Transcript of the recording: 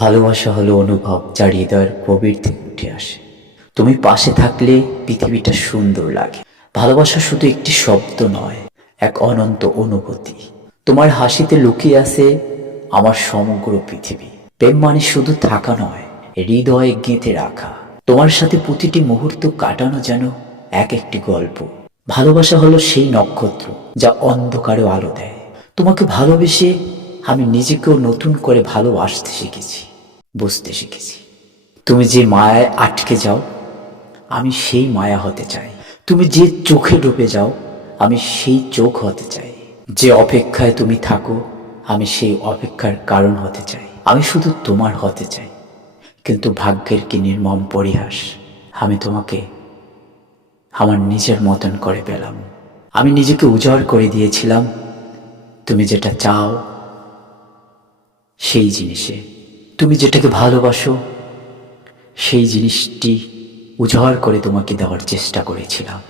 ভালোবাসা হলো অনুভব যা হৃদয়ের গভীর থেকে উঠে আসে। তুমি পাশে থাকলে পৃথিবীটা সুন্দর লাগে। ভালোবাসা শুধু একটি শব্দ নয়, এক অনন্ত অনুভূতি। তোমার হাসিতে লুকিয়ে আছে আমার সমগ্র পৃথিবী। প্রেম মানে শুধু থাকা নয়, হৃদয়ে গেঁথে রাখা। তোমার সাথে প্রতিটি মুহূর্ত কাটানো যেন এক একটি গল্প। ভালোবাসা হলো সেই নক্ষত্র যা অন্ধকারে আলো দেয়। তোমাকে ভালোবেসে আমি নিজেকেও নতুন করে ভালোবাসতে শিখেছি, বুঝতে শিখেছি। তুমি যে মায়ায় আটকে যাও, আমি সেই মায়া হতে চাই। তুমি যে চোখে ডুবে যাও, আমি সেই চোখ হতে চাই। যে অপেক্ষায় তুমি থাকো, আমি সেই অপেক্ষার কারণ হতে চাই। আমি শুধু তোমার হতে চাই। কিন্তু ভাগ্যের কি নির্মম পরিহাস, আমি তোমাকে আমার নিজের মতন করে পেলাম। আমি নিজেকে উজাড় করে দিয়েছিলাম তুমি যেটা চাও সেই জিনিসে। তুমি যেটাকে ভালোবাসো সেই জিনিসটি উজাড় করে তোমাকে দেওয়ার চেষ্টা করেছিলাম।